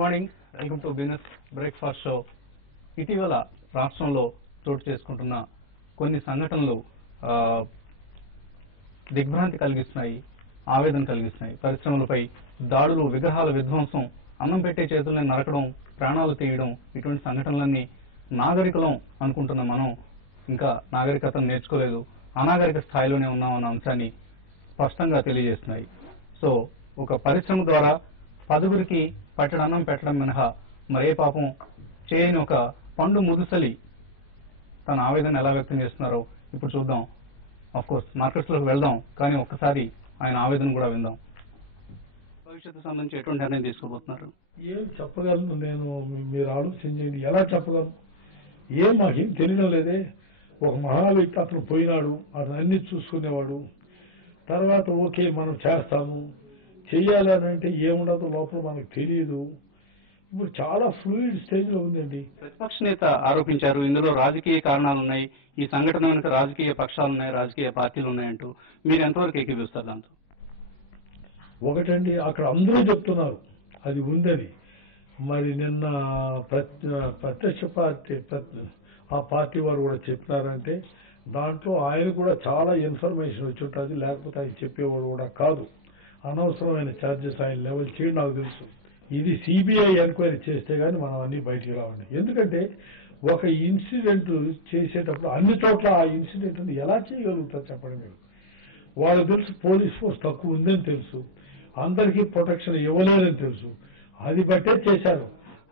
Morning, welcome to business breakfast show. ఇటీవల రాష్ట్రంలో చోటు చేసుకుంటున్న కొన్ని సంఘటనలు దిగ్భ్రాంతి కలిగిస్తున్నాయి, ఆవేదన కలిగిస్తున్నాయి. పరిశ్రమలపై దాడులు, విగ్రహాల విధ్వంసం, అన్నం పెట్టే చేతుల్ని నరకడం, ప్రాణాలు తీయడం, ఇటువంటి సంఘటనలన్నీ నాగరికులం అనుకుంటున్న మనం ఇంకా నాగరికతను నేర్చుకోలేదు, అనాగరిక స్థాయిలోనే ఉన్నామన్న అంశాన్ని స్పష్టంగా తెలియజేస్తున్నాయి. సో ఒక పరిశ్రమ ద్వారా 10గురికి పట్టడన్నం పెట్టడం మినహా మరే పాపం చేయని ఒక పండు ముదుసలి తన ఆవేదన ఎలా వ్యక్తం చేస్తున్నారో ఇప్పుడు చూద్దాం. ఆఫ్ కోర్స్ మార్కెట్స్ లోకి వెళ్దాం, కానీ ఒక్కసారి ఆయన ఆవేదన కూడా విందాం. భవిష్యత్తు సంబంధించి ఎటువంటి నిర్ణయం తీసుకోబోతున్నారు? ఏం చెప్పగలను నేను, మీరు ఆలోచించండి. ఎలా చెప్పగలను? ఏం మాకేం తెలియడం లేదే. ఒక మహా వ్యక్తి అతను పోయినాడు, అతను అన్ని చూసుకునేవాడు. తర్వాత ఓకే మనం చేస్తాము, చెయ్యాలని అంటే ఏముండదు లోపల మనకు తెలియదు. ఇప్పుడు చాలా ఫ్లూయిడ్ స్టేజ్ లో ఉందండి. ప్రతిపక్ష నేత ఆరోపించారు, ఇందులో రాజకీయ కారణాలు ఉన్నాయి, ఈ సంఘటన వెనుక రాజకీయ పక్షాలు ఉన్నాయి, రాజకీయ పార్టీలు ఉన్నాయంటూ. మీరు ఎంతవరకు ఏకీపిస్తారు దాంతో? ఒకటండి, అక్కడ అందరూ చెప్తున్నారు అది ఉందని. మరి నిన్న ప్రత్యక్ష పార్టీ ఆ పార్టీ వారు కూడా చెప్పినారంటే దాంట్లో ఆయన కూడా చాలా ఇన్ఫర్మేషన్ వచ్చి ఉంటుంది, లేకపోతే ఆయన చెప్పేవాడు కూడా కాదు. అనవసరమైన ఛార్జెస్ ఆయన లెవెల్ చేయడం నాకు తెలుసు. ఇది సిబిఐ ఎంక్వైరీ చేస్తే కానీ మనం అన్ని బయటికి రావండి. ఎందుకంటే ఒక ఇన్సిడెంట్ చేసేటప్పుడు అన్ని చోట్ల ఆ ఇన్సిడెంట్ ఎలా చేయగలుగుతారు చెప్పండి మీరు? వాళ్ళకి తెలుసు పోలీస్ ఫోర్స్ తక్కువ ఉందని తెలుసు, అందరికీ ప్రొటెక్షన్ ఇవ్వలేదని తెలుసు, అది బట్టే చేశారు.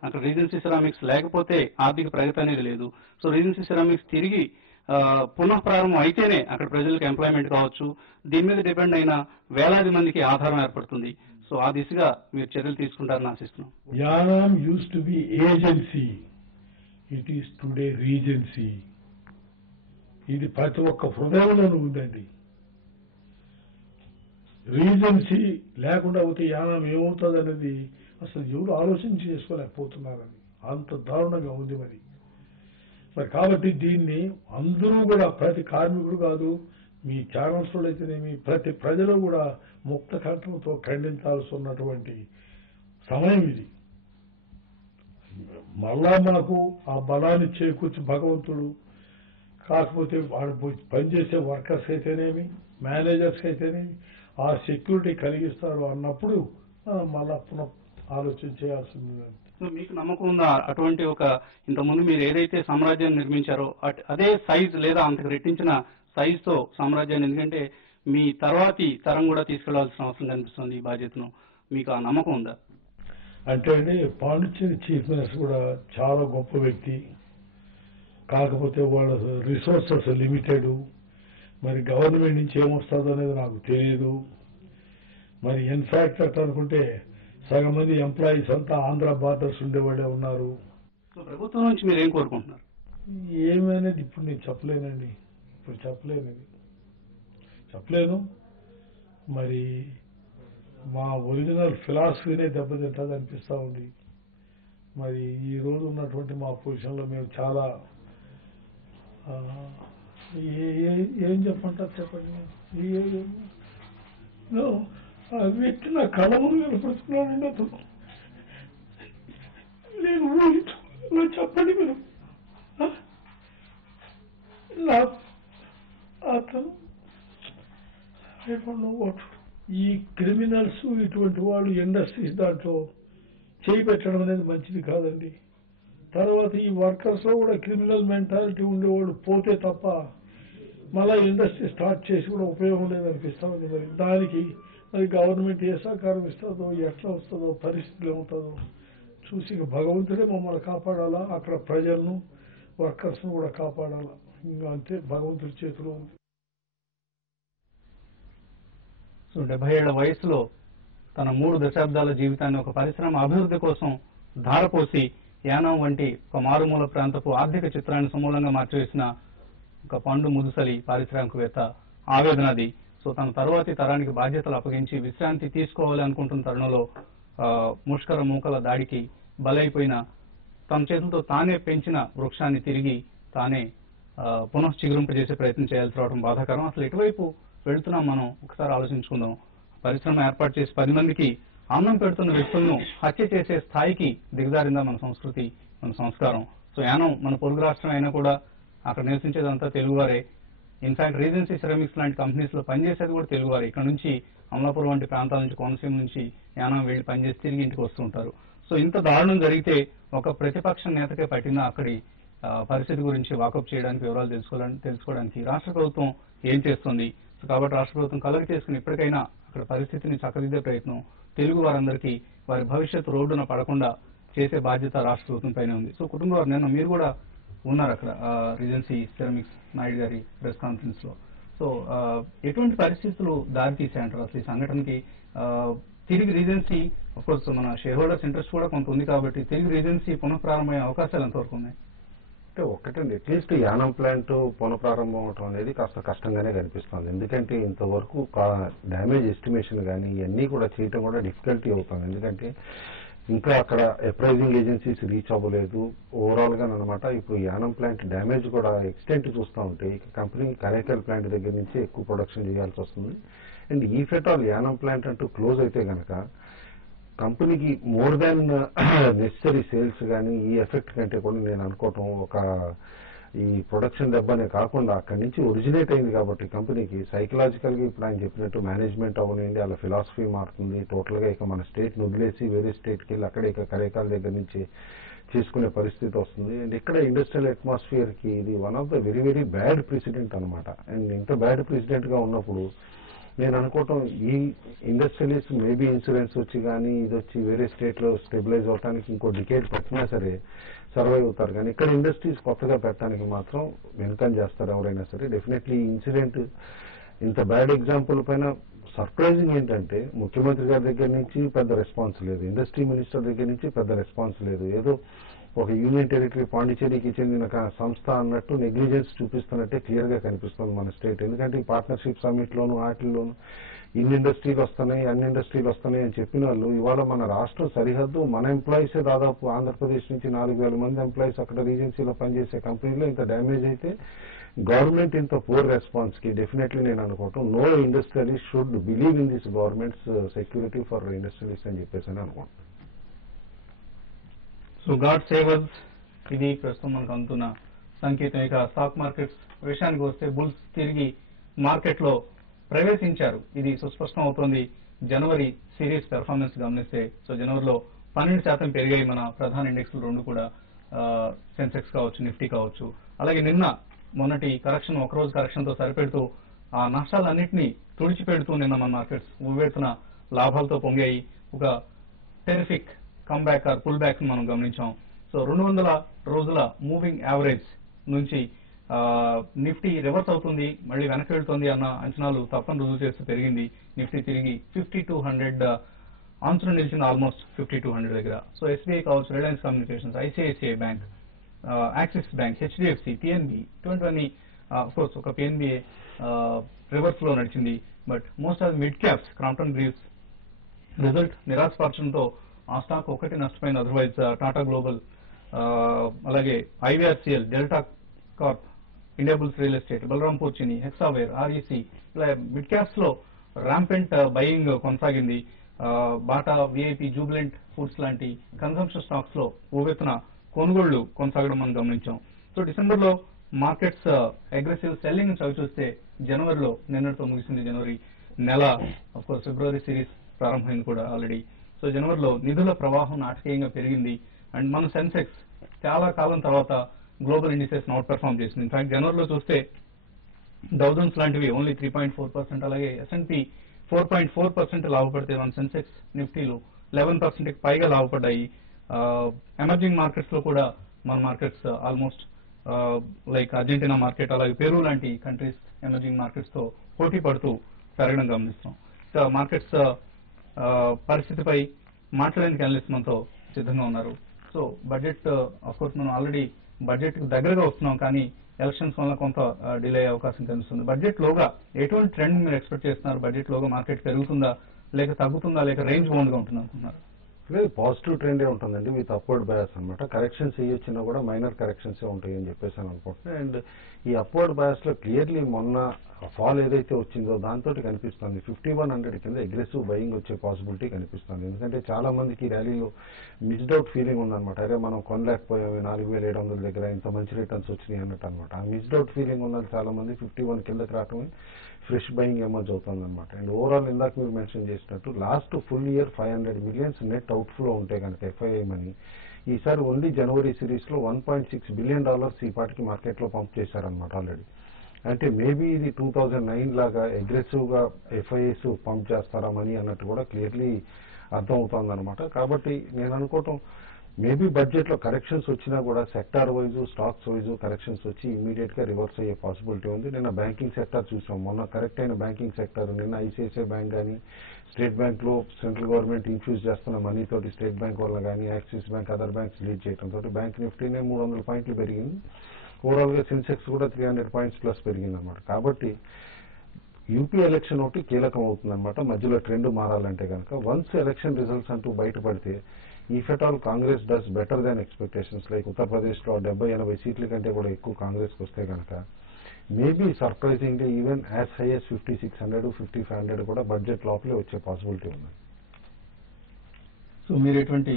అక్కడ రీజెన్సీ సిరామిక్స్ లేకపోతే ఆర్థిక ప్రగతి అనేది లేదు. సో రీజెన్సీ సిరామిక్స్ తిరిగి పునః ప్రారంభం అయితేనే అక్కడ ప్రజలకు ఎంప్లాయ్మెంట్ కావచ్చు, దీని మీద డిపెండ్ అయిన వేలాది మందికి ఆధారం ఏర్పడుతుంది. సో ఆ దిశగా మీరు చర్యలు తీసుకుంటారని ఆశిస్తున్నాం. Yanam use to be agency, it is today regency. ఇది ప్రతి ఒక్క హృదయంలోనూ ఉందండి. రీజెన్సీ లేకుండా పోతే యానం ఏమవుతుంది అనేది అసలు ఎవరు ఆలోచించి చేసుకోలేకపోతున్నారని అంత దారుణంగా ఉంది. మరి కాబట్టి దీన్ని అందరూ కూడా, ప్రతి కార్మికుడు కాదు, మీ ఛానల్స్ లో అయితేనేమి ప్రతి ప్రజలు కూడా ముక్త కంఠంతో ఖండించాల్సి ఉన్నటువంటి సమయం ఇది. మళ్ళా మనకు ఆ బలాన్ని చేకూర్చి భగవంతుడు, కాకపోతే వాడు పనిచేసే వర్కర్స్ అయితేనేమి, మేనేజర్స్ అయితేనేమి ఆ సెక్యూరిటీ కలిగిస్తారు అన్నప్పుడు మళ్ళా పునః ఆలోచన చేయాల్సింది. సో మీకు నమ్మకం ఉందా అటువంటి ఒక ఇంతకుముందు మీరు ఏదైతే సామ్రాజ్యాన్ని నిర్మించారో అదే సైజ్ లేదా అంతకు రెట్టించిన సైజ్ తో సామ్రాజ్యాన్ని, ఎందుకంటే మీ తర్వాతి తరం కూడా తీసుకెళ్లాల్సిన అవసరం కనిపిస్తుంది ఈ బాధ్యతను, మీకు ఆ నమ్మకం ఉందా? అంటే అండి, పాండిచ్చేరి చీఫ్ మినిస్టర్ కూడా చాలా గొప్ప వ్యక్తి, కాకపోతే వాళ్ళ రిసోర్సెస్ లిమిటెడ్. మరి గవర్నమెంట్ నుంచి ఏమొస్తుందో అనేది నాకు తెలియదు. మరి ఇన్ఫాక్ట్ అట్లా అనుకుంటే సగం మంది ఎంప్లాయీస్ అంతా ఆంధ్ర బార్డర్స్ ఉండేవాళ్ళే ఉన్నారు. సో ప్రభుత్వం నుంచి మీరు ఏం కోరుకుంటున్నారు? ఏమనేది ఇప్పుడు నేను చెప్పలేనండి, ఇప్పుడు చెప్పలేను. మరి మా ఒరిజినల్ ఫిలాసఫీనే దెబ్బతింటుంది అనిపిస్తూ ఉంది. మరి ఈ రోజు ఉన్నటువంటి మా పొజిషన్లో మేము చాలా ఏం చెప్పంటారు చెప్పండి. ఆ వ్యక్తి నా కళ ముందు నిలబడుతున్నాడండి. అతను నేను ఊహించుకున్నా, చెప్పండి మీరు. అతను ఈ క్రిమినల్స్ ఇటువంటి వాళ్ళు ఇండస్ట్రీస్ దాంట్లో చేయి పెట్టడం అనేది మంచిది కాదండి. తర్వాత ఈ వర్కర్స్ లో కూడా క్రిమినల్ మెంటాలిటీ ఉండేవాళ్ళు పోతే తప్ప మళ్ళా ఇండస్ట్రీ స్టార్ట్ చేసి కూడా ఉపయోగం లేదనిపిస్తా ఉంది. మరి దానికి మరి గవర్నమెంట్ ఏ సహకారం ఇస్తుందో, ఎట్లా వస్తుందో, పరిస్థితులు ఏమవుతుందో చూసి భగవంతుడే మమ్మల్ని కాపాడాలా, అక్కడ ప్రజలను వర్కర్స్ను కూడా కాపాడాలా. ఇంకా అంతే, భగవంతుడి చేతిలో ఉంది. సో 70 ఏళ్ల వయసులో తన 3 దశాబ్దాల జీవితాన్ని ఒక పరిశ్రమ అభివృద్ధి కోసం ధారపోసి యానం వంటి ఒక మారుమూల ప్రాంతపు ఆర్థిక చిత్రాన్ని సమూలంగా మార్చివేసిన ఒక పండు ముదుసలి పారిశ్రామికవేత్త ఆవేదనది. సో తన తరువాతి తరానికి బాధ్యతలు అప్పగించి విశ్రాంతి తీసుకోవాలి అనుకుంటున్న తరుణంలో ముష్కర మూకల దాడికి బలైపోయిన, తన చేతులతో తానే పెంచిన వృక్షాన్ని తిరిగి తానే పునఃచిగురింపజేసే ప్రయత్నం చేయాల్సి రావడం బాధాకరం. అసలు ఎటువైపు వెళుతున్నాం మనం ఒకసారి ఆలోచించుకుందాం. పరిశ్రమ ఏర్పాటు చేసి 10 మందికి అన్నం పెడుతున్న వ్యక్తులను హత్య చేసే స్థాయికి దిగజారిందా మన సంస్కృతి, మన సంస్కారం? సో యానం మన పొరుగు రాష్ట్రం అయినా కూడా అక్కడ నివసించేదంతా తెలుగువారే. ఇన్ఫాక్ట్ రీజెన్సీ సిరామిక్స్ లాంటి కంపెనీస్ లో పనిచేసేది కూడా తెలుగువారే. ఇక్కడ నుంచి అమలాపురం వంటి ప్రాంతాల నుంచి, కోనసీమ నుంచి యానం వెళ్లి పనిచేసి తిరిగి ఇంటికి వస్తుంటారు. సో ఇంత దారుణం జరిగితే ఒక ప్రతిపక్ష నేతకే పట్టిన అక్కడి పరిస్థితి గురించి వాకప్ చేయడానికి, వివరాలు తెలుసుకోవడానికి రాష్ట్ర ప్రభుత్వం ఏం చేస్తుంది? సో కాబట్టి రాష్ట్ర ప్రభుత్వం కలగ చేసుకుని ఇప్పటికైనా అక్కడ పరిస్థితిని చక్కదిద్దే ప్రయత్నం, తెలుగు వారందరికీ వారి భవిష్యత్తు రోడ్డున పడకుండా చేసే బాధ్యత రాష్ట్ర ప్రభుత్వం పైన ఉంది. సో కుటుంబ వారు నిన్న మీరు కూడా ఉన్నారు అక్కడ రీజెన్సీ సిరామిక్స్ నాయుడు గారి ప్రెస్ కాన్ఫరెన్స్ లో. సో ఎటువంటి పరిస్థితులు దారితీసాయంటారు అసలు ఈ సంఘటనకి? తిరిగి రీజెన్సీ ఆఫ్ కోర్స్ మన షేర్ హోల్డర్స్ ఇంట్రెస్ట్ కూడా కొంత ఉంది కాబట్టి తిరిగి రీజెన్సీ పునఃప్రారంభమయ్యే అవకాశాలు ఎంతవరకు ఉన్నాయి? అంటే ఒక్కటండి, అట్లీస్ట్ యానం ప్లాంట్ పునఃప్రారంభం అవటం అనేది కాస్త కష్టంగానే కనిపిస్తుంది. ఎందుకంటే ఇంతవరకు డ్యామేజ్ ఎస్టిమేషన్ కానీ ఇవన్నీ కూడా చేయటం కూడా డిఫికల్టీ అవుతుంది. ఎందుకంటే ఇంకా అక్కడ అప్రైజింగ్ ఏజెన్సీస్ రీచ్ అవ్వలేదు ఓవరాల్ గా అనమాట. ఇప్పుడు యానం ప్లాంట్ డ్యామేజ్ కూడా ఎక్స్టెంట్ చూస్తూ ఉంటే కంపెనీ కరేకల్ ప్లాంట్ దగ్గర నుంచి ఎక్కువ ప్రొడక్షన్ చేయాల్సి వస్తుంది. అండ్ ఈ ఫెటాల్ యానం ప్లాంట్ అంటూ క్లోజ్ అయితే కనుక కంపెనీకి మోర్ దాన్ నెసరీ సేల్స్ కానీ ఈ ఎఫెక్ట్ కంటే కూడా నేను అనుకోవటం ఒక ఈ ప్రొడక్షన్ దెబ్బనే కాకుండా అక్కడి నుంచి ఒరిజినేట్ అయింది కాబట్టి కంపెనీకి సైకలాజికల్ గా ఇప్పుడు ఆయన చెప్పినట్టు మేనేజ్మెంట్ అవనండి, వాళ్ళ ఫిలాసఫీ మారుతుంది. టోటల్ గా ఇక మన స్టేట్ ను వదిలేసి వేరే స్టేట్ కి వెళ్ళి అక్కడే ఇక కరేకాల దగ్గర నుంచి చేసుకునే పరిస్థితి వస్తుంది. అండ్ ఇక్కడ ఇండస్ట్రియల్ అట్మాస్ఫియర్ కి ఇది one of the very very bad president అనమాట. అండ్ ఇంత బ్యాడ్ ప్రెసిడెంట్ గా ఉన్నప్పుడు నేను అనుకోవటం ఈ ఇండస్ట్రియలిస్ట్ మేబీ ఇన్సూరెన్స్ వచ్చి కానీ ఇది వచ్చి వేరే స్టేట్ లో స్టెబిలైజ్ అవడానికి ఇంకో డికేట్ పెట్టినా సరే సర్వైవ్ అవుతారు. కానీ ఇక్కడ ఇండస్ట్రీస్ కొత్తగా పెట్టడానికి మాత్రం వెనుకం చేస్తారు ఎవరైనా సరే. డెఫినెట్లీ ఈ ఇన్సిడెంట్ ఇంత బ్యాడ్ ఎగ్జాంపుల్ పైన సర్ప్రైజింగ్ ఏంటంటే ముఖ్యమంత్రి గారి దగ్గర నుంచి పెద్ద రెస్పాన్స్ లేదు, ఇండస్ట్రీ మినిస్టర్ దగ్గర నుంచి పెద్ద రెస్పాన్స్ లేదు. ఏదో ఒక యూనియన్ టెరిటరీ పాండిచేరికి చెందిన సంస్థ అన్నట్టు నెగ్లిజెన్స్ చూపిస్తున్నట్టే క్లియర్ గా కనిపిస్తుంది మన స్టేట్. ఎందుకంటే ఈ పార్ట్నర్షిప్ సమ్మిట్ లోను వాటిల్లోనూ ఇన్ని ఇండస్ట్రీలు వస్తున్నాయి అన్ని ఇండస్ట్రీలు వస్తున్నాయి అని చెప్పిన వాళ్ళు ఇవాళ మన రాష్ట్రం సరిహద్దు మన ఎంప్లాయీసే దాదాపు ఆంధ్రప్రదేశ్ నుంచి 4,000 మంది ఎంప్లాయీస్ అక్కడ రీజెన్సీలో పనిచేసే కంపెనీలో ఇంత డ్యామేజ్ అయితే గవర్నమెంట్ ఇంత పూర్ రెస్పాన్స్ కి డెఫినెట్లీ నేను అనుకోవటం no industrialist should believe in this governments security for industrialist అని చెప్పేసి అని అనుకుంటున్నాను. సో గాడ్ సేవర్స్ ఇది ప్రస్తుతం మనకు అందుతున్న సంకేతం. ఇక స్టాక్ మార్కెట్స్ విషయానికి వస్తే బుల్స్ తిరిగి మార్కెట్ లో ప్రవేశించారు. ఇది సుస్పష్టం అవుతోంది జనవరి సిరీస్ పెర్ఫార్మెన్స్ గమనిస్తే. సో జనవరిలో 12% పెరిగాయి మన ప్రధాన ఇండెక్స్లు రెండు కూడా, సెన్సెక్స్ కావచ్చు, నిఫ్టీ కావచ్చు. అలాగే నిన్న మొన్నటి కరెక్షన్ ఒకరోజు కరెక్షన్ తో సరిపెడుతూ ఆ నష్టాలన్నింటినీ తుడిచిపెడుతూ నిన్న మన మార్కెట్స్ ఉవ్వెత్తున లాభాలతో పొంగాయి. ఒక terrific comeback or pull back మనం గమనించాం. సో 200 రోజుల మూవింగ్ యావరేజ్ నుంచి నిఫ్టీ రివర్స్ అవుతుంది, మళ్ళీ వెనక్కి వెళ్తుంది అన్న అంచనాలు తప్పని రుజువు చేస్తూ పెరిగింది. నిఫ్టీ తిరిగి 5200 అంచులు నిలిచింది, ఆల్మోస్ట్ 5200 దగ్గర. సో ఎస్బీఐ కావచ్చు, Reliance Communications, ICICI bank, Axis bank, HDFC, PNB ఇటువంటివన్నీ కోర్స్ ఒక పిఎన్బిఏ రివర్స్ లో నడిచింది. But most of mid caps, Crompton Greaves result నిరాశపరచడంతో ఆ స్టాక్ ఒకటి నష్టపోయింది. అదర్వైజ్ టాటా గ్లోబల్, అలాగే IVRCL, Delta Corp, Indiabulls Real Estate, Balrampur Chini, Hexaware, REC ఇలా మిడ్ క్యాప్స్ లో ర్యాంపెంట్ బయింగ్ కొనసాగింది. బాటా, విఐపి, జూబిలెంట్ ఫుడ్స్ లాంటి కన్సంప్షన్ స్టాక్స్ లో ఉవ్వెత్తున కొనుగోళ్లు కొనసాగడం మనం గమనించాం. సో డిసెంబర్ లో మార్కెట్స్ అగ్రెసివ్ సెల్లింగ్ చవి చూస్తే జనవరిలో నిన్నటితో ముగిసింది జనవరి నెల. అఫ్ కోర్స్ ఫిబ్రవరి సిరీస్ ప్రారంభమైంది కూడా ఆల్రెడీ. సో జనవరిలో నిధుల ప్రవాహం నాటకీయంగా పెరిగింది. అండ్ మన సెన్సెక్స్ చాలా కాలం తర్వాత గ్లోబల్ ఇండిసెస్ అవుట్ పెర్ఫార్మ్ చేసింది. ఇన్ఫాక్ట్ జనవరిలో చూస్తే డౌజన్స్ లాంటివి ఓన్లీ 3.4%, అలాగే S&P 4.4% లాభపడితే మన సెన్సెక్స్, నిఫ్టీలు 11% పైగా లాభపడ్డాయి. ఎమర్జింగ్ మార్కెట్స్ లో కూడా మన markets almost like Argentina market, అలాగే పెరూ లాంటి కంట్రీస్ ఎమర్జింగ్ మార్కెట్స్ తో పోటీ పడుతూ పెరగడం గమనిస్తాం. సో మార్కెట్స్ పరిస్థితిపై మాట్లాడేందుకు అనలిస్ట్ మనతో సిద్ధంగా ఉన్నారు. సో బడ్జెట్ ఆఫ్ కోర్స్ మనం ఆల్రెడీ బడ్జెట్ కు దగ్గరగా వస్తున్నాం, కానీ ఎలక్షన్స్ వల్ల కొంత డిలే అయ్యే అవకాశం కనిపిస్తుంది. బడ్జెట్ లోగా ఎటువంటి ట్రెండ్ మీరు ఎక్స్పెక్ట్ చేస్తున్నారు? బడ్జెట్ లోగా మార్కెట్ పెరుగుతుందా, లేక తగ్గుతుందా, లేక రేంజ్ బౌండ్ గా ఉంటుంది అనుకుంటున్నారు? లేదు, పాజిటివ్ ట్రెండే ఉంటుందండి విత్ అప్వర్డ్ బయాస్ అనమాట. కరెక్షన్స్ వేయొచ్చినా కూడా మైనర్ కరెక్షన్స్ ఉంటాయి అని చెప్పేసి అనుకుంటున్నాను. అండ్ ఈ అప్వర్డ్ బయాస్ లో క్లియర్లీ మొన్న ఫాల్ ఏదైతే వచ్చిందో దాంతో కనిపిస్తుంది 5100 కింద అగ్రెసివ్ బయింగ్ వచ్చే పాసిబిలిటీ కనిపిస్తుంది. ఎందుకంటే చాలా మందికి ర్యాలీలో మిస్డ్ అవుట్ ఫీలింగ్ ఉందన్నమాట. అరే మనం కొనలేకపోయాము 4700 దగ్గర ఇంత మంచి రిటర్న్స్ వచ్చినాయి అన్నట్టు అనమాట. ఆ మిస్డ్ అవుట్ ఫీలింగ్ ఉన్నది చాలా మంది 51 కిందకి రావటమే ఫ్రెష్ బయింగ్ ఎమర్జ్ అవుతుంది అనమాట. అండ్ ఓవరాల్ ఇందాక మీరు మెన్షన్ చేసినట్టు last full year 500 millions net outflow ఉంటే కనుక ఎఫ్ఐఐ మనీ ఈసారి ఓన్లీ జనవరి సిరీస్లో $1.6 బిలియన్ ఈ పాటికి మార్కెట్లో పంప్ చేశారనమాట ఆల్రెడీ. అంటే మేబీ ఇది 2009 లాగా అగ్రెసివ్గా ఎఫ్ఐఎస్ పంప్ చేస్తారా మనీ అన్నట్టు కూడా క్లియర్లీ అర్థం అవుతుంది అనమాట. కాబట్టి నేను అనుకోవటం మేబీ బడ్జెట్లో కరెక్షన్స్ వచ్చినా కూడా sector wise stocks wise corrections వచ్చి ఇమీడియట్గా రివర్స్ అయ్యే పాసిబిలిటీ ఉంది. నిన్న బ్యాంకింగ్ సెక్టార్ చూసాం, మొన్న కరెక్ట్ అయిన బ్యాంకింగ్ సెక్టార్ నిన్న ఐసిఐసిఐ బ్యాంక్ కానీ స్టేట్ బ్యాంక్లో సెంట్రల్ గవర్నమెంట్ ఇన్ఫ్యూజ్ చేస్తున్న మనీ తోటి స్టేట్ బ్యాంక్ వల్ల కానీ axis bank other banks lead చేయడంతో బ్యాంక్ నిఫ్టీనే 300 పాయింట్లు పెరిగింది. ఓవరాల్గా సెన్సెక్స్ కూడా 300 పాయింట్స్ ప్లస్ పెరిగిందన్నమాట. కాబట్టి యూపీ ఎలక్షన్ ఒకటి కీలకం అవుతుందన్నమాట మధ్యలో ట్రెండ్ మారాలంటే కనుక. వన్స్ ఎలక్షన్ రిజల్ట్స్ అంటూ బయటపడితే if at all Congress does better than expectations like ఉత్తరప్రదేశ్లో 70-80 సీట్ల కంటే కూడా ఎక్కువ కాంగ్రెస్కి వస్తే కనుక maybe surprisingly even as high as 5600, 5500 కూడా బడ్జెట్ లోపలే వచ్చే పాసిబిలిటీ ఉంది. సో మీరు ఎటువంటి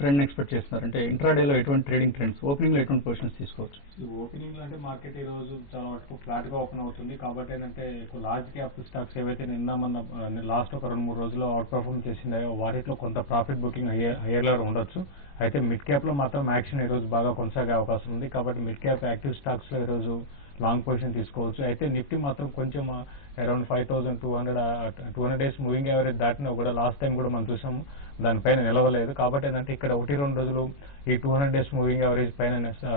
ట్రెండ్ ఎక్స్పెక్ట్ చేస్తున్నారు? అంటే ఇంట్రాడేలో ఎటువంటి ట్రేడింగ్ ట్రెండ్స్, ఓపెనింగ్ లో ఎటువంటి పొజిషన్స్ తీసుకోవచ్చు? ఓపెనింగ్ లో అంటే మార్కెట్ ఈ రోజు చాలా వరకు ఫ్లాట్ గా ఓపెన్ అవుతుంది. కాబట్టి ఏంటంటే లార్జ్ క్యాప్ స్టాక్స్ ఏవైతే నిన్న మన లాస్ట్ ఒక 2-3 రోజుల్లో అవుట్ పర్ఫార్మ్ చేసిందాయో వాటిలో కొంత ప్రాఫిట్ బుకింగ్ హయ్యర్ లెవెల్ ఉండొచ్చు. అయితే మిడ్ క్యాప్ లో మాత్రం యాక్షన్ ఈ రోజు బాగా కొనసాగే అవకాశం ఉంది. కాబట్టి మిడ్ క్యాప్ యాక్టివ్ స్టాక్స్ లో ఈ రోజు లాంగ్ పొజిషన్ తీసుకోవచ్చు. అయితే నిఫ్టీ మాత్రం కొంచెం అరౌండ్ 5200 డేస్ మూవింగ్ యావరేజ్ దాటినా కూడా లాస్ట్ టైం కూడా మనం చూసాము దానిపైన నిలవలేదు. కాబట్టి ఏంటంటే ఇక్కడ 1-2 రోజులు ఈ 200 డేస్ మూవింగ్ యావరేజ్ పైన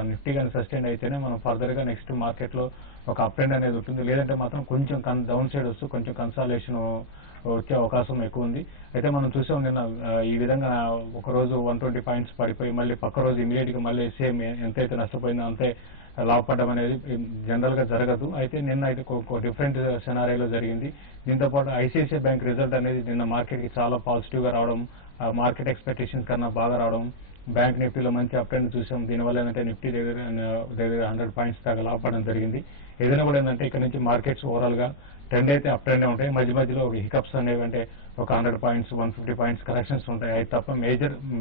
నిఫ్టీ కానీ సస్టైన్ అయితేనే మనం ఫర్దర్ గా నెక్స్ట్ మార్కెట్ లో ఒక అప్ ట్రెండ్ అనేది ఉంటుంది. లేదంటే మాత్రం కొంచెం డౌన్ సైడ్ వస్తూ కొంచెం కన్సాలేషన్ వచ్చే అవకాశం ఎక్కువ ఉంది. అయితే మనం చూసాం నిన్న ఈ విధంగా ఒక రోజు 120 పాయింట్స్ పడిపోయి మళ్ళీ పక్క రోజు ఇమీడియట్ గా మళ్ళీ సేమ్ ఎంతైతే నష్టపోయిందో అంతే లాభపడడం అనేది జనరల్ గా జరగదు. అయితే నిన్న అయితే ఒక డిఫరెంట్ సెనారియోలో జరిగింది. దీంతో పాటు ఐసిఐసిఐ బ్యాంక్ రిజల్ట్ అనేది నిన్న మార్కెట్ కి చాలా పాజిటివ్ గా రావడం, మార్కెట్ ఎక్స్పెక్టేషన్స్ కన్నా బాగా రావడం, బ్యాంక్ నిఫ్టీలో మంచి అప్ ట్రెండ్ చూసాం. దీనివల్ల ఏంటంటే నిఫ్టీ దగ్గర 100 పాయింట్స్ దాకా లాభపడడం జరిగింది. ఏదైనా కూడా ఏంటంటే ఇక్కడ నుంచి మార్కెట్స్ ఓవరాల్ గా ట్రెండ్ అయితే అప్ ట్రెండ్ ఉంటాయి. మధ్య మధ్యలో ఒక హికప్స్ అనేవి అంటే ఒక 100 పాయింట్స్ 150 పాయింట్స్ కరెక్షన్స్ ఉంటాయి. అయితే తప్ప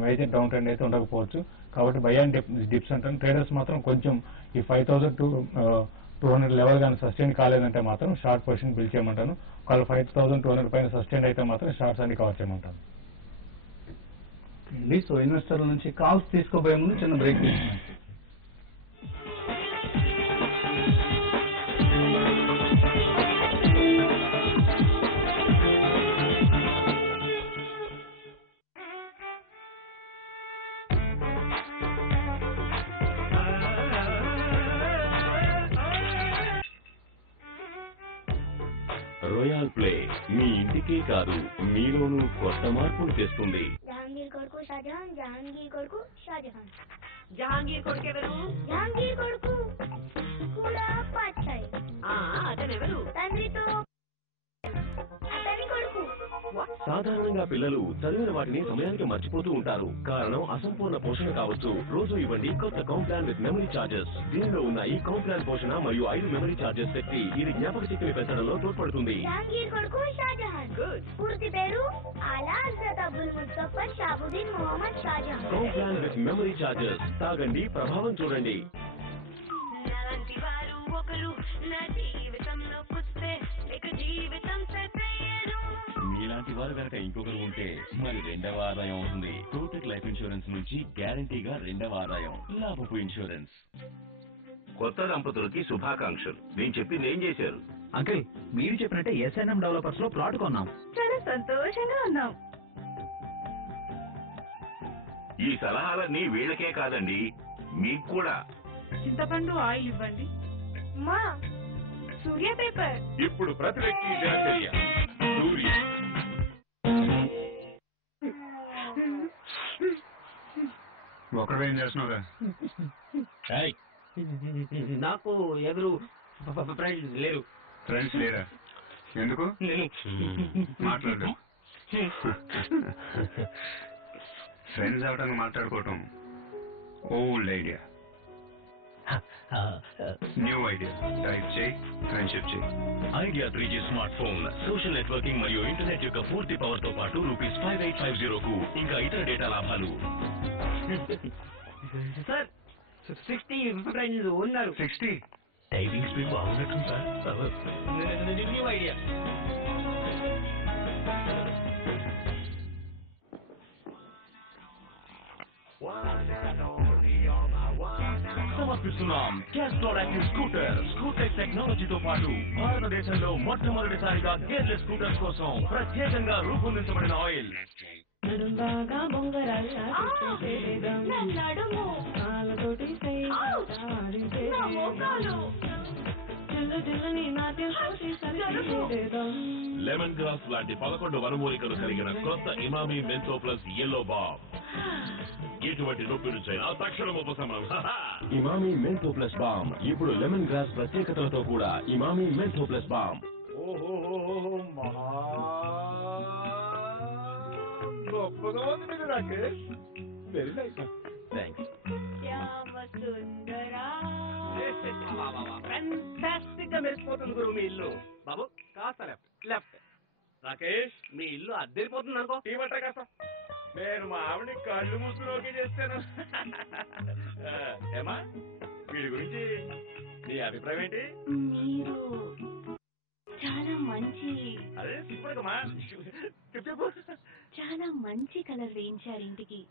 మేజర్ డౌన్ ట్రెండ్ అయితే ఉండకపోవచ్చు. కాబట్టి బై అండ్ డిప్స్ అంటారు. ట్రేడర్స్ మాత్రం కొంచెం ఈ 5200 లెవెల్ కానీ సస్టైన్ కాలేదంటే మాత్రం షార్ట్ పొజిషన్ బిల్డ్ చేయమంటాను. ఒకవేళ 5200 పైన సస్టైన్ అయితే మాత్రం షార్ట్స్ అన్ని కవర్ చేయమంటాను. సో ఇన్వెస్టర్ల నుంచి కాల్స్ తీసుకోబోయే ముందు చిన్న బ్రేక్ తీసుకున్నాం. రోయల్ ప్లే మీ ఇంటికే కాదు మీలోనూ కొత్త మార్పులు తెస్తుంది. జహాంగీర్ కొడుకు షాజహాన్, జహాంగీర్ కొడుకు షాజహాన్. జహాంగీర్ కొడుకెవరు? జహాంగీర్ కొడుకు కూడా పచ్చాయి. అతనెవరు? తండ్రితో అతని కొడుకు. సాధారణంగా పిల్లలు చదివిన వాటిని సమయానికి మర్చిపోతూ ఉంటారు. కారణం అసంపూర్ణ పోషణ కావచ్చు. రోజు ఇవ్వండి కొత్త కాంప్లాన్ విత్ మెమరీ చార్జెస్. దీనిలో ఉన్న ఈ కాంప్లాన్ పోషణ మరియు 5 మెమరీ చార్జెస్ శక్తి ఇది జ్ఞాపక శక్తిని పెంచడంలో తోడ్పడుతుంది. జహాంగీర్ కొడుకు షాజహాన్. గుడ్. పూర్తి పేరు ఆలా Hazrat Abdul Mustafa Shahabuddin Mohammed Shahjahan. Complan with memory charges. తాగండి, ప్రభావం చూడండి. నాలాంటి వారు ఒకరు నా జీవితంలోకొస్తే ఇక జీవితం సరిపోయేదు. మీలాంటి వారు కనుక ఇంకొకరు ఉంటే మరి రెండవ ఆదాయం అవుతుంది. ప్రోటెక్ లైఫ్ ఇన్సూరెన్స్ నుంచి గ్యారంటీగా రెండవ ఆదాయం. లాభపు ఇన్సూరెన్స్. కొత్త దంపతులకి శుభాకాంక్షలు. నేను చెప్పింది ఏం చేశారు? అంకిల్, మీరు చెప్పినట్టే ఎస్ఎన్ఎం డెవలపర్స్ లో ప్లాట్ కొన్నాం. చాలా సంతోషంగా ఉన్నాం. ఈ సలహాలన్నీ వీళ్ళకే కాదండి, మీకు కూడా. చింతపండు ఆయిల్ ఇవ్వండి. మా సూర్య పేపర్. ఇప్పుడు ప్రతి వ్యక్తి దినచర్య సూర్య. ఒకవేం చేస్తున్నావురా? నాకు ఎవరు ఫ్రెండ్స్ లేరు. ఫ్రెండ్స్ లేరా? ఎందుకు? మాట్లాడు. ఫ్రెండ్స్ అవడానికి మాట్లాడుకోవటం old idea. New idea type చేయి ఫ్రెండ్షిప్ చేయి. Idea 3G smart phone social networking మరియు ఇంటర్నెట్ యొక్క పూర్తి పవర్ తో పాటు ₹5850కు ఇంకా ఇతర డేటా లాభాలు. సార్ 60 ఫ్రెండ్స్ ఉన్నారు. 60 టైపింగ్ స్పీడ్ బాగున్నట్టుంది సార్. New idea. సమర్పిస్తున్నాం క్యాస్ట్రాల్ యాక్టివ్ స్కూటర్. స్కూటర్ టెక్నాలజీతో పాటు భారతదేశంలో మొట్టమొదటిసారిగా గేర్లెస్ స్కూటర్స్ కోసం ప్రత్యేకంగా రూపొందించబడిన ఆయిల్. లెమన్ గ్రాస్ లాంటి 11 వనమూలికలు కలిగిన కొత్త Emami Mentho plus yellow balm. ఎటువంటి నొప్పి నుంచైనా తక్షణం ఉపశమనం. ఇమామి మెంతో ప్లస్ బామ్ ఇప్పుడు లెమన్ గ్రాస్ ప్రత్యేకతలతో కూడా ఇమామి మెంతో ప్లస్ బామ్. గొప్పగా ఉంది మీరు Rakesh. Very nice. Thanks. Fantastic గా మెరిసిపోతుంది గురు మీ ఇల్లు. బాబు కాస్త లెఫ్ట్. రాకేష్ మీ ఇల్లు అద్దరిపోతుంది అనుకో. ఇవ్వట కాస్త. నేను మా ఆవిడ కళ్ళు మూసుకుని చేస్తాను. ఏమా వీడి గురించి నీ అభిప్రాయం ఏంటి? మీరు చాలా మంచి అదే సిగ్గుపడకమ్మా, చెప్పు. చాలా మంచి కలర్ వేయించారు ఇంటికి.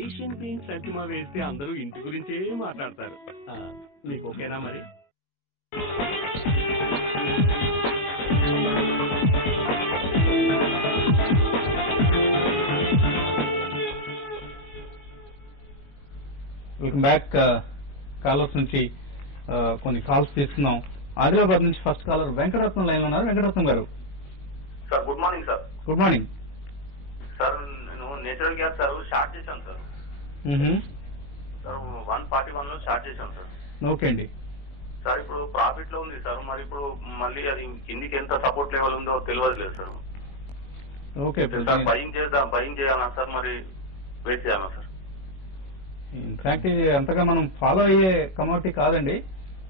ఏషియన్ పెయింట్ ప్రతిమ వేస్తే అందరూ ఇంటి గురించే మాట్లాడతారు. మీకు ఓకేనా మరి? Welcome back. కాలర్స్ నుంచి కొన్ని కాల్స్ తీసుకున్నాం. ఆదిలాబాద్ నుంచి ఫస్ట్ కాలర్ వెంకటరత్నం లైన్ ఉన్నారు. వెంకటరత్నం గారు sir good morning sir. Good morning sir. నేను నేచురల్ గ్యాస్ సార్ స్టార్ట్ చేశాను సార్. సార్ 141 లో స్టార్ట్ చేశాను సార్. ఓకే అండి. సార్ ఇప్పుడు ప్రాఫిట్ లో ఉంది సార్. మరి ఇప్పుడు మళ్ళీ అది కిందికి ఎంత సపోర్ట్ లెవెల్ ఉందో తెలియదు సార్. ఓకే సార్ బయింగ్ చేయాలా సార్, మరి వెయిట్ చేయాలా సార్? ఇన్ఫాక్ట్ ఇది అంతగా మనం ఫాలో అయ్యే కమోడిటీ కాదండి.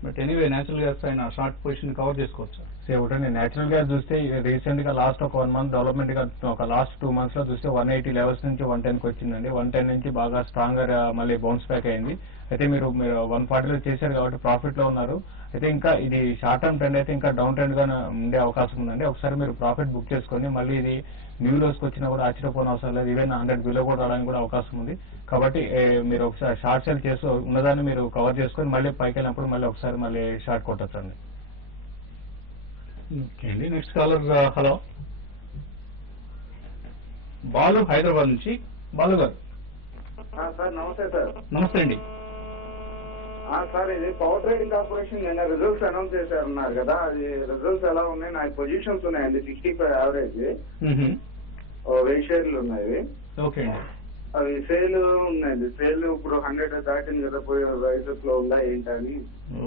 బట్ ఎనీవే నేచురల్ గ్యాస్ అయిన షార్ట్ పొజిషన్ కవర్ చేసుకోవచ్చు. ఒకటండి నేచురల్ గ్యాస్ చూస్తే రీసెంట్ గా లాస్ట్ ఒక 1 month డెవలప్మెంట్ గా ఒక లాస్ట్ 2 months లో చూస్తే 180 లెవెల్స్ నుంచి 110 కి వచ్చిందండి. 110 నుంచి బాగా స్ట్రాంగ్ గా మళ్ళీ బౌన్స్ బ్యాక్ అయింది. అయితే మీరు 140 లో చేశారు కాబట్టి ప్రాఫిట్ లో ఉన్నారు. అయితే ఇంకా ఇది షార్ట్ టర్మ్ ట్రెండ్ అయితే ఇంకా డౌన్ ట్రెండ్ గా ఉండే అవకాశం ఉందండి. ఒకసారి మీరు ప్రాఫిట్ బుక్ చేసుకొని మళ్ళీ ఇది న్యూ లోస్కి వచ్చినా కూడా ఆశ్చర్యపోయిన అవసరం లేదు. ఈవెన్ 100 బిలో కూడా రావడానికి కూడా అవకాశం ఉంది. కాబట్టి మీరు ఒకసారి షార్ట్ సెల్ చేస్తూ ఉన్నదాన్ని మీరు కవర్ చేసుకొని మళ్ళీ పైకి వెళ్ళినప్పుడు మళ్ళీ ఒకసారి మళ్ళీ షార్ట్ కొట్టచ్చండి. ఓకే అండి. Next caller. Hello Balu Hyderabad నుంచి. బాలు గారు సార్ నమస్తే సార్. నమస్తే అండి. సార్ ఇది పవర్ ట్రేడింగ్ కార్పొరేషన్ నిన్న రిజల్ట్స్ అనౌన్స్ చేశారన్నారు కదా, అది రిజల్ట్స్ ఎలా ఉన్నాయి? నాకు పొజిషన్స్ ఉన్నాయండి 65 యావరేజ్. 1000 షేర్లు ఉన్నాయి. ఓకే అండి. అవి సేల్ ఉన్నాయండి. సేల్ ఇప్పుడు 100 దాటింది కదా, పోయే వయసులో లో ఉందా ఏంటని.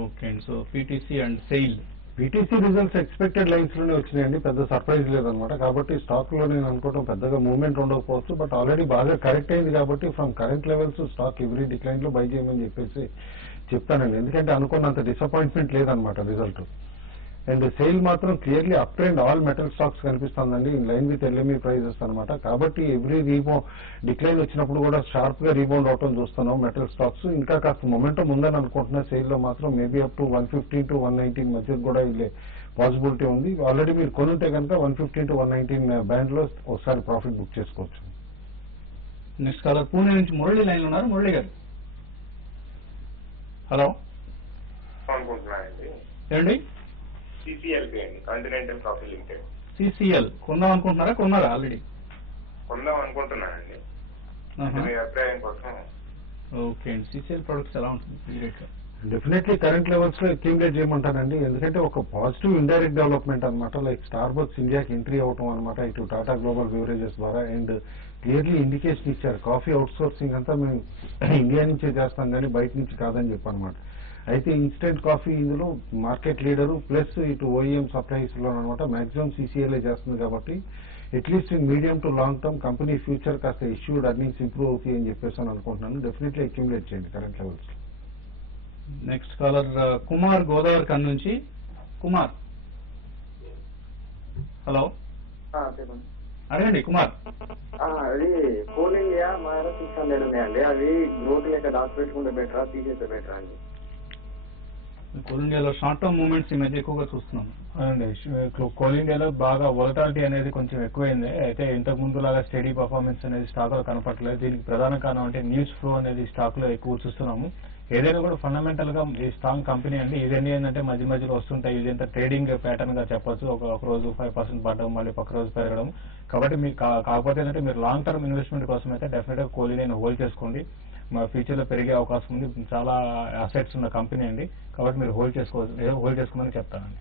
ఓకే అండి. So PTC and SAIL. PTC results expected lines లోనే వచ్చినాయండి. పెద్ద సర్ప్రైజ్ లేదనమాట. కాబట్టి స్టాక్ లో నేను అనుకోవడం పెద్దగా మూవ్మెంట్ ఉండకపోవచ్చు. బట్ ఆల్రెడీ బాగా కరెక్ట్ అయింది కాబట్టి from current levels stock every decline లో బై చేయమని చెప్పేసి చెప్తానండి. ఎందుకంటే అనుకున్నంత డిసప్పాయింట్మెంట్ లేదనమాట రిజల్ట్. అండ్ సేల్ మాత్రం clearly up trend all metal stocks కనిపిస్తుందండి, in line with LME prices అనమాట. కాబట్టి ఎవ్రీ డిక్లైన్ వచ్చినప్పుడు కూడా షార్ప్ గా రీబౌండ్ అవటం చూస్తున్నాం మెటల్ స్టాక్స్. ఇంకా కాస్త మొమెంటం ఉందని అనుకుంటున్నా సేల్ లో మాత్రం. మేబీ అప్ టు 115 to 119 మధ్య కూడా వెళ్ళే పాసిబిలిటీ ఉంది. ఆల్రెడీ మీరు కొనుంటే కనుక 115 to 119 బ్యాండ్ లో ఒకసారి ప్రాఫిట్ బుక్ చేసుకోవచ్చు. నెక్స్ట్ కాలర్ పూణే నుంచి మురళి లైన్ ఉన్నారు. మురళి గారు హలో. అనుకుంటున్నానండి. ఏండి? CCL అండి, కాంటినెంటల్ కాఫీ లిమిటెడ్. CCL కొందాం అనుకుంటున్నారా? కొన్నారా ఆల్రెడీ? కొందాం అనుకుంటున్నానండి. మీ అభిప్రాయం కోసం. ఓకే అండి. CCL ప్రొడక్ట్స్ ఎలా ఉంటుంది? డెఫినెట్లీ కరెంట్ లెవెల్స్ లో అక్యూములేట్ చేయమంటానండి. ఎందుకంటే ఒక పాజిటివ్ ఇండైరెక్ట్ డెవలప్మెంట్ అనమాట. లైక్ స్టార్ బక్స్ ఇండియాకి ఎంట్రీ అవటం అనమాట ఇటు టాటా గ్లోబల్ బెవరేజెస్ ద్వారా. అండ్ క్లియర్లీ ఇండికేషన్ ఇచ్చారు కాఫీ అవుట్ సోర్సింగ్ అంతా మేము ఇండియా నుంచే చేస్తాం కానీ బయట నుంచి కాదని చెప్పనమాట. అయితే ఇన్స్టెంట్ కాఫీ ఇందులో మార్కెట్ లీడరు ప్లస్ ఇటు ఓఈఎం సప్లైస్ లో అనమాట మాక్సిమం CCLఏ చేస్తుంది. కాబట్టి at least in medium to long term company future కాస్త ఇష్యూడ్ ఎర్నింగ్స్ ఇంప్రూవ్ అవుతాయి అని చెప్పేసి అని అనుకుంటున్నాను. డెఫినెట్లీ అక్యుములేట్ చేయండి current levels. Next caller Kumar Godavari కన్ నుంచి. కుమార్, హలో, చెప్పండి. అడగండి కుమార్. అది కోల్ ఇండియా మన 600 ఉన్నాయండి. అవి గ్రోత్ లేక దాచిపెట్టుకుంటే బెటరా తీసేస్తే బెటరా అండి? కోల్ ఇండియాలో షార్ట్ టర్మ్ మూవ్మెంట్స్ ఈ మధ్య ఎక్కువగా చూస్తున్నాం. అవునండి, కోల్ ఇండియాలో బాగా వొలటాలిటీ అనేది కొంచెం ఎక్కువైంది. అయితే ఇంతకు ముందు లాగా స్టడీ పర్ఫార్మెన్స్ అనేది స్టాక్ లో కనపడలేదు. దీనికి ప్రధాన కారణం అంటే న్యూస్ ఫ్లో అనేది స్టాక్ లో ఎక్కువ చూస్తున్నాము. ఏదైనా కూడా ఫండమెంటల్ గా ఈ స్ట్రాంగ్ కంపెనీ అండి. ఇదన్నీ ఏంటంటే మధ్య మధ్యలో వస్తుంటాయి. ఇదంతా ట్రేడింగ్ ప్యాటర్న్ గా చెప్పొచ్చు. ఒక రోజు 5% పడడం, మళ్ళీ పక్క రోజు పెరగడం. కాబట్టి మీకు కాకపోతే ఏంటంటే మీరు లాంగ్ టర్మ్ ఇన్వెస్ట్మెంట్ కోసం అయితే డెఫినెట్ గా కోల్ ఇండియాని హోల్డ్ చేసుకోండి. మా ఫ్యూచర్ లో పెరిగే అవకాశం ఉంది. చాలా అసెట్స్ ఉన్న కంపెనీ అండి. కాబట్టి మీరు హోల్డ్ చేసుకోమని చెప్తానండి.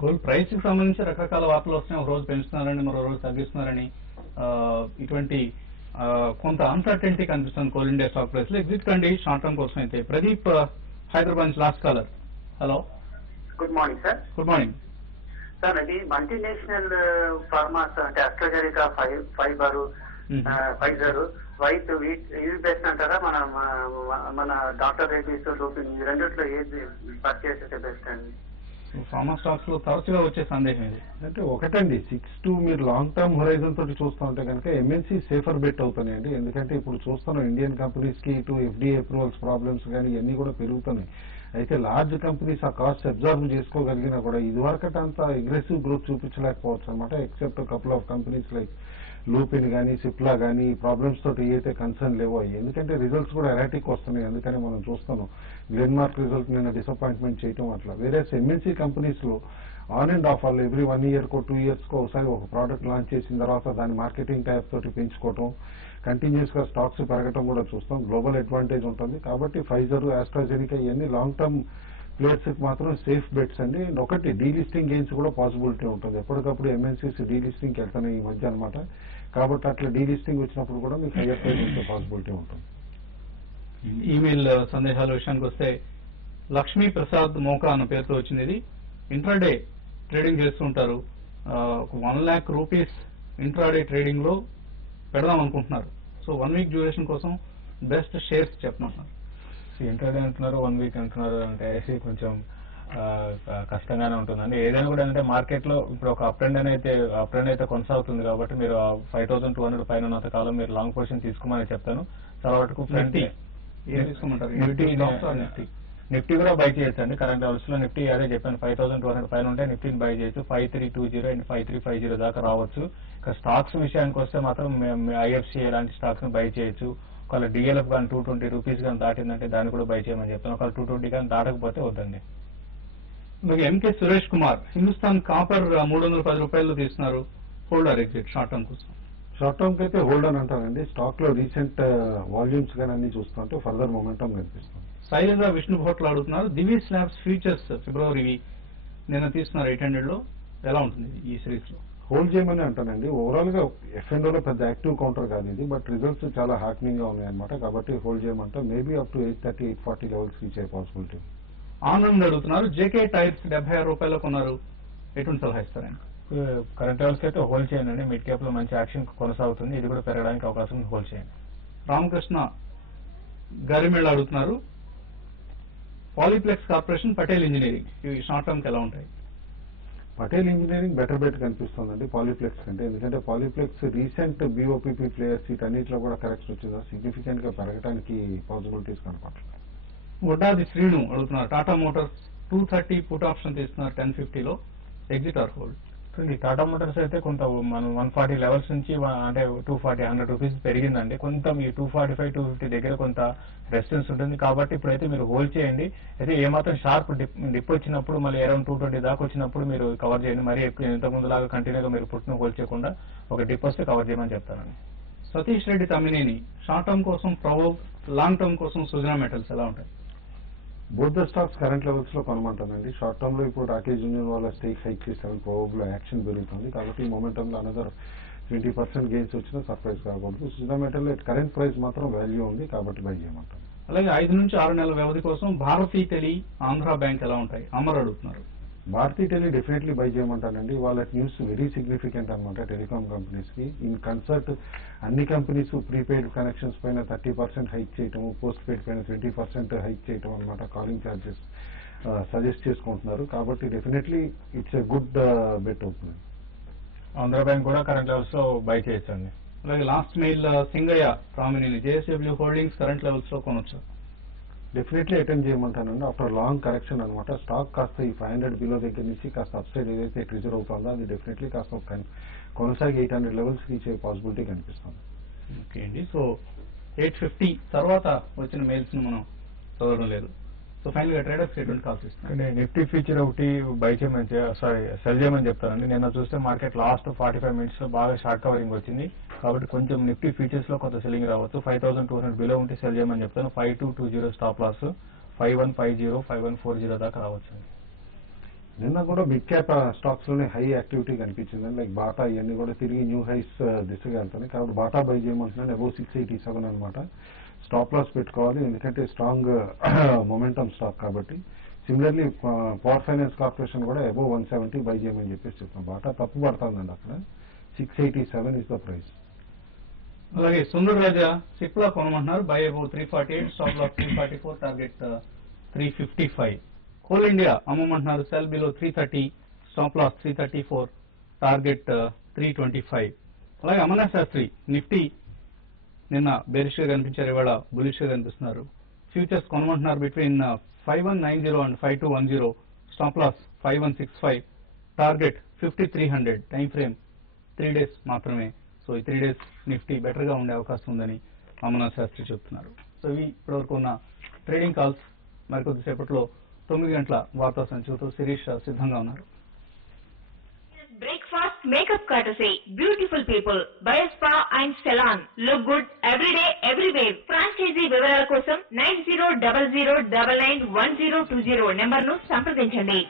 కోల్ ప్రైస్ కి సంబంధించి రకరకాల వార్తలు వస్తున్నాయి. ఒక రోజు పెంచుతున్నారని, మరో రోజు తగ్గిస్తున్నారని. ఇటువంటి కొంత అన్సర్టెనిటీ కనిపిస్తుంది కోల్ ఇండియా స్టాక్ ప్రైస్ లో. ఎగ్జిట్ కండి షార్ట్ టర్మ్ కోసం అయితే. ప్రదీప్, హైదరాబాద్ నుంచి last caller. Hello, good morning sir. Good morning sir. అది మల్టీనేషనల్ ఫార్మాస్ అంటే అస్ట్రాజెనికా, ఫైజర్, వైట్ ఇవి బెస్ట్ అంటారా? మన డాక్టర్ రెడ్డిస్, లూపిన్ ఈ రెండిట్లో ఏది పర్చేస్ అయితే బెస్ట్ అండి? ఫార్మా స్టాక్స్ లో తరచుగా వచ్చే సందేహం ఇది. అంటే ఒకటండి, 6 to మీరు లాంగ్ టర్మ్ హొరైజన్ తోటి చూస్తూ ఉంటే కనుక ఎంఎన్సీ సేఫర్ బెట్ అవుతున్నాయండి. ఎందుకంటే ఇప్పుడు చూస్తున్నాం ఇండియన్ కంపెనీస్ కి ఇటు ఎఫ్డీఏ అప్రూవల్స్ ప్రాబ్లమ్స్ కానీ ఇవన్నీ కూడా పెరుగుతున్నాయి. అయితే లార్జ్ కంపెనీస్ ఆ కాస్ట్ అబ్జర్వ్ చేసుకోగలిగినా కూడా ఇదివరకట అంత అగ్రెసివ్ గ్రోత్ చూపించలేకపోవచ్చు అనమాట. Except couple of companies like Lupin కానీ, సిప్లా కానీ ప్రాబ్లమ్స్ తోటి ఏదైతే కన్సర్న్ లేవో అయ్యి. ఎందుకంటే రిజల్ట్స్ కూడా ఎరాటిక్ వస్తున్నాయి. అందుకని మనం చూస్తున్నాం గ్లెన్మార్క్ రిజల్ట్ నిన్న డిసప్పాయింట్మెంట్ చేయటం అట్లా. వేరే ఎంఎన్సీ కంపెనీస్ లో ఆన్ అండ్ ఆఫ్ వాళ్ళు ఎవ్రీ 1 year కో 2 years కో ఒకసారి ఒక ప్రోడక్ట్ లాంచ్ చేసిన తర్వాత దాని మార్కెటింగ్ టైప్ తోటి పెంచుకోవటం, కంటిన్యూస్ గా స్టాక్స్ పెరగటం కూడా చూస్తాం. గ్లోబల్ అడ్వాంటేజ్ ఉంటుంది. కాబట్టి ఫైజర్, ఆస్ట్రాజెనికా ఇవన్నీ లాంగ్ టర్మ్ ప్లేయర్స్ కి మాత్రం సేఫ్ బెట్స్ అండి. అండ్ ఒకటి డీలిస్టింగ్ గెయిన్స్ కూడా పాసిబిలిటీ ఉంటుంది. ఎప్పటికప్పుడు ఎంఎన్సీస్ డీలిస్టింగ్ కి వెళ్తున్నాయి ఈ మధ్య అనమాట. కాబట్టి అట్లా డీలిస్టింగ్ వచ్చినప్పుడు కూడా మీకు హైయర్ ప్రైస్ వచ్చే పాసిబిలిటీ ఉంటుంది. ఈమెయిల్ సందేహాల విషయానికి వస్తే లక్ష్మీ ప్రసాద్ మోకా అన్న పేరుతో వచ్చింది. ఇది ఇంట్రాడే ట్రేడింగ్ చేస్తుంటారు. 1 lakh రూపీస్ ఇంట్రాడే ట్రేడింగ్ లో పెడదాం అనుకుంటున్నారు. సో 1 week డ్యూరేషన్ కోసం బెస్ట్ షేర్స్ చెప్పమంటున్నారు. ఇంట్రాడే అంటున్నారు, 1 week అంటున్నారు అంటే కొంచెం కష్టంగానే ఉంటుందండి. ఏదైనా కూడా అంటే మార్కెట్ లో ఇప్పుడు ఒక అప్ ట్రెండ్ అయితే కొనసాగుతుంది. కాబట్టి మీరు 5200 పైన ఉన్నంత కాలం మీరు లాంగ్ పొజిషన్ తీసుకోమని చెప్తాను. చాలా వరకు నిఫ్టీ కూడా బై చేయొచ్చు అండి. కరెంట్ లెవెల్స్ లో నిఫ్టీ అదే చెప్పాను, 5200 పైన ఉంటే నిఫ్టీని బై చేయొచ్చు. 5320 అండ్ 5350 దాకా రావచ్చు. ఇక స్టాక్స్ విషయానికి వస్తే మాత్రం ఐఎఫ్సి ఇలాంటి స్టాక్స్ ని బై చేయొచ్చు. ఒకవేళ డిఎల్ఎఫ్ కానీ 220 రూపీస్ కానీ దాటిందంటే దాన్ని కూడా బై చేయమని చెప్తాను. ఒకవేళ 220 కానీ దాటకపోతే వద్దండి. ఎంకే సురేష్ కుమార్, హిందుస్థాన్ కాపర్ 310 రూపాయలు తీస్తున్నారు. హోల్డర్ ఎగ్జిట్ షార్ట్ టర్మ్ కోసం? షార్ట్ టర్మ్ కి అయితే హోల్డ్ అని అంటానండి. స్టాక్ లో రీసెంట్ వాల్యూమ్స్ కానీ అన్ని చూస్తుంటే ఫర్దర్ మొమెంటం కనిపిస్తుంది. శైలేంద్ర విష్ణు భోట్లు అడుగుతున్నారు. దివి స్లాబ్స్ ఫ్యూచర్స్ ఫిబ్రవరి నిన్న తీస్తున్నారు 800 లో. ఎలా ఉంటుంది ఈ సిరీస్ లో? హోల్డ్ చేయమని అంటానండి. ఓవరాల్ గా F&O లో పెద్ద యాక్టివ్ కౌంటర్ కాదు ఇది, బట్ రిజల్ట్స్ చాలా హ్యాక్నింగ్ గా ఉన్నాయన్నమాట. కాబట్టి హోల్డ్ చేయమంటే maybe up to 830, 840 levels reach అయ్యే పాసిబిలిటీ. ఆనంద్ అడుగుతున్నారు. జేకే టైర్స్ 76 రూపాయలు కొన్నారు. ఎటువంటి సలహా ఇస్తారండి? కరెంట్ లెవెల్స్ అయితే హోల్డ్ చేయండి. మిడ్ క్యాప్ లో మంచి యాక్షన్ కొనసాగుతుంది. ఇది కూడా పెరగడానికి అవకాశం ఉంది. హోల్డ్ చేయండి. రామకృష్ణ గరిమెళ్ళ అడుగుతున్నారు. పాలీప్లెక్స్ కార్పొరేషన్, పటేల్ ఇంజనీరింగ్ ఇవి షార్ట్ టర్మ్ కి ఎలా ఉంటాయి? పటేల్ ఇంజనీరింగ్ బెటర్ బెట్ కనిపిస్తుందండి పాలీప్లెక్స్ కంటే. ఎందుకంటే పాలీప్లెక్స్ రీసెంట్ బీఓపీపీ ప్లేయర్స్ వీటన్నిటిలో కూడా కరెక్ట్ వచ్చిందా సిగ్నిఫికెంట్ గా పెరగడానికి పాసిబిలిటీస్ కనపడలేదు. వడ్డాది శ్రీను అడుగుతున్నారు. టాటా మోటార్స్ 230 పుట్ ఆప్షన్ తీస్తున్నారు 1050 లో. Exit or hold? Tata Motors అయితే కొంత మనం 140 లెవెల్స్ నుంచి అంటే 240, 100 రూపీస్ పెరిగిందండి. కొంత మీ 245, 250 దగ్గర కొంత రెసిస్టెన్స్ ఉంటుంది. కాబట్టి ఇప్పుడైతే మీరు హోల్డ్ చేయండి. అయితే ఏమాత్రం షార్ప్ డిప్ వచ్చినప్పుడు మళ్ళీ అరౌండ్ 220 దాకా వచ్చినప్పుడు మీరు కవర్ చేయండి. మరి ఇంతకుముందు లాగా కంటిన్యూగా మీరు పుట్టిన హోల్డ్ చేయకుండా ఒక డిప్ వస్తే కవర్ చేయమని చెప్తానండి. సతీష్ రెడ్డి తమ్మినేని, షార్ట్ టర్మ్ కోసం ప్రొవోగ్, లాంగ్ టర్మ్ కోసం సుజనా మెటల్స్ ఎలా ఉంటాయి? Both the stocks current levels లో కొనమంటానండి. షార్ట్ టర్మ్ లో ఇప్పుడు రాకేష్ యూనియన్ వాళ్ళ స్టేక్ హైక్ చేస్తారు. ప్రొవోగ్ లో యాక్షన్ పెరుగుతుంది. కాబట్టి ఈ మొమెంటం లో అనదర్ 20% గెయిన్స్ వచ్చినా సర్ప్రైజ్ కాకూడదు. సుజనా మెటల్ కరెంట్ ప్రైస్ మాత్రం వాల్యూ ఉంది. కాబట్టి బై చేయమంటాను. అలాగే 5 నుంచి 6 నెలల వ్యవధి కోసం భారతీ టెలి, ఆంధ్ర బ్యాంక్ ఎలా ఉంటాయి? అమర్ అడుగుతున్నారు. భారతీ టెలి డెఫినెట్లీ బై చేయమంటానండి. వాళ్ళ న్యూస్ వెరీ సిగ్నిఫికెంట్ అనమాట టెలికాం కంపెనీస్కి. ఇన్ కన్సర్ట్ అన్ని కంపెనీస్ ప్రీపెయిడ్ కనెక్షన్స్ పైన 30% హైక్ చేయటము, పోస్ట్ పెయిడ్ పైన 20% హైక్ చేయటం అనమాట. కాలింగ్ ఛార్జెస్ సజెస్ట్ చేసుకుంటున్నారు. కాబట్టి definitely it's a good bet అవుతుంది. ఆంధ్ర బ్యాంక్ కూడా కరెంట్ లెవెల్స్ లో బై చేయొచ్చండి. అలాగే లాస్ట్ మెయిల్ సింగయ్య ప్రామిని జేఎస్డబ్ల్యూ హోల్డింగ్స్ కరెంట్ లెవెల్స్ లో కొనొచ్చు. డెఫినెట్లీ అటెండ్ చేయమంటానండి. ఆఫ్టర్ లాంగ్ కరెక్షన్ అనమాట. స్టాక్ కాస్త ఈ 500 బిలో దగ్గర నుంచి కాస్త అప్సైడ్ ఏదైతే ట్రిజర్ అవుతుందో అది డెఫినెట్లీ కాస్త కొనసాగి 800 లెవెల్స్ రీచ్ అయ్యే పాసిబిలిటీ కనిపిస్తుంది. ఓకే అండి. సో 850 తర్వాత వచ్చిన మెయిల్స్ ను మనం చదవడం లేదు. సో ఫైనల్ గా ట్రేడర్స్ ఎటువంటి కాల్స్ ఇస్తాను. నిఫ్టీ ఫ్యూచర్ ఒకటి బై చేయమని సెల్ చేయమని చెప్తానండి. నిన్న చూస్తే మార్కెట్ లాస్ట్ 45 మినిట్స్ లో బాగా షార్ట్ కవరింగ్ వచ్చింది. కాబట్టి కొంచెం నిఫ్టీ ఫ్యూచర్స్ లో కొంత సెల్లింగ్ రావచ్చు. 5200 బిలో ఉంటే సెల్ చేయమని చెప్తాను. 5220 స్టాప్ లాస్, 5150 5140 దాకా రావచ్చు. నిన్న కూడా మిడ్ క్యాప్ స్టాక్స్ లోనే హై యాక్టివిటీ కనిపించింది. లైక్ బాటా ఇవన్నీ కూడా తిరిగి న్యూ హైస్ దిశగా వెళ్తున్నాయి. కాబట్టి బాటా బై చేయమంటున్నాను. అబౌవ్ 687 అనమాట. స్టాప్ లాస్ పెట్టుకోవాలి, ఎందుకంటే స్ట్రాంగ్ మొమెంటమ్ స్టాక్ కాబట్టి. సిమిలర్లీ పవర్ ఫైనాన్స్ కార్పొరేషన్ కూడా అబౌవ్ 170 బై చేయమని చెప్పేసి చెప్తాం. బాటా తప్పు పడుతుందండి అక్కడ. 687 ఇస్ ద ప్రైస్. అలాగే సుందర్ రాజా సిప్లా కొనమంటున్నారు. Buy above 348, stop loss 344, target 355. Coal India అమ్మమంటున్నారు. Sell below 330, stop loss 334, target 325. అలాగే అమర్నాథ్ శాస్త్రి నిఫ్టీ నిన్న బేరిష్ గా కనిపించారు, ఇవాళ బులిష్ గా కనిపిస్తున్నారు. ఫ్యూచర్స్ కొనమంటున్నారు between 5190 and 5210, stop loss 5165, target 5300. Time frame 3 days మాత్రమే. సో ఈ 3 days నిఫ్టీ బెటర్ గా ఉండే అవకాశం ఉందని అమర్నాథ్ శాస్త్రి చెప్తున్నారు. సో ఇవి ఇప్పటివరకు ఉన్న ట్రేడింగ్ కాల్స్. మరికొద్దిసేపట్లో 9 గంటల వార్తా సంచికతో శిరీష్ సిద్ధంగా ఉన్నారు. Breakfast makeup courtesy. Beautiful people. Biospa and Salon. Look good every day, everywhere. Franchisee వివరాల కోసం 9000991020 నెంబర్ను సంప్రదించండి.